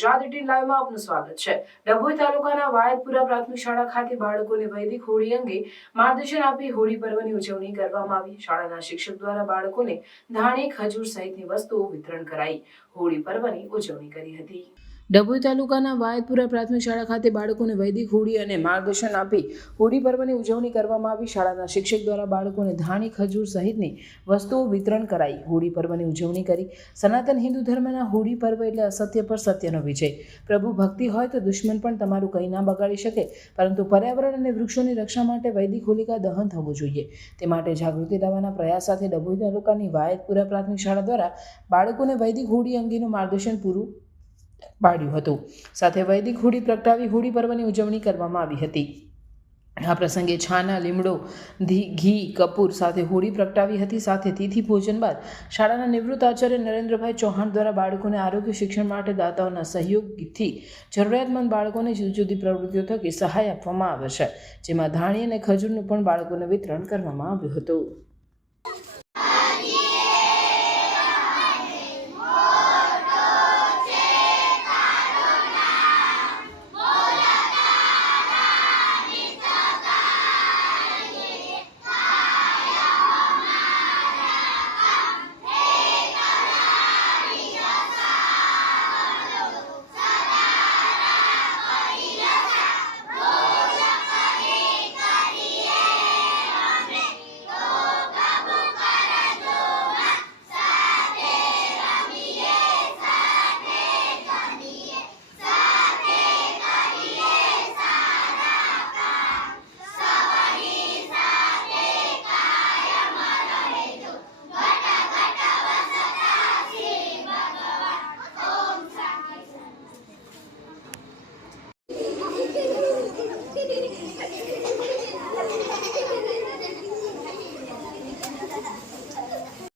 ગુજરાત 18 લાઈવમાં આપનું સ્વાગત છે। ડભોઈ તાલુકાના વાયદપુરા પ્રાથમિક શાળા ખાતે બાળકોને વૈદિક હોળી અંગે માર્ગદર્શન આપી હોળી પર્વની ઉજવણી કરવામાં આવી। શાળાના શિક્ષક દ્વારા બાળકોને ધાણી, ખજૂર સહિતની વસ્તુઓ વિતરણ કરાઈ હોળી પર્વની ઉજવણી કરી હતી। ડભોઈ તાલુકાના વાયદપુરા પ્રાથમિક શાળા ખાતે બાળકોને વૈદિક હોળી અને માર્ગદર્શન આપી હોળી પર્વની ઉજવણી કરવામાં આવી। શાળાના શિક્ષક દ્વારા બાળકોને ધાણી, ખજૂર સહિતની વસ્તુઓ વિતરણ કરાઈ હોળી પર્વની ઉજવણી કરી। સનાતન હિન્દુ ધર્મના હોળી પર્વ એટલે અસત્ય પર સત્યનો વિજય। પ્રભુ ભક્તિ હોય તો દુશ્મન પણ તમારું કંઈ ના બગાડી શકે, પરંતુ પર્યાવરણ અને વૃક્ષોની રક્ષા માટે વૈદિક હોલિકા દહન થવું જોઈએ। તે માટે જાગૃતિ લાવવાના પ્રયાસ સાથે ડભોઈ તાલુકાની વાયદપુરા પ્રાથમિક શાળા દ્વારા બાળકોને વૈદિક હોળી અંગેનું માર્ગદર્શન પૂરું પાડ્યું હતું। સાથે વૈદિક હોળી પ્રગટાવી હોળી પર્વની ઉજવણી કરવામાં આવી હતી। આ પ્રસંગે છાના, લીમડો, ઘી, કપૂર સાથે હોળી પ્રગટાવી હતી। સાથે તિથિ ભોજન બાદ શાળાના નિવૃત્ત આચાર્ય નરેન્દ્રભાઈ ચૌહાણ દ્વારા બાળકોને આરોગ્ય શિક્ષણ માટે દાતાઓના સહયોગથી જરૂરિયાતમંદ બાળકોને જુદી જુદી પ્રવૃત્તિઓ થકી સહાય આપવામાં આવે છે, જેમાં ધાણી અને ખજૂરનું પણ બાળકોને વિતરણ કરવામાં આવ્યું હતું।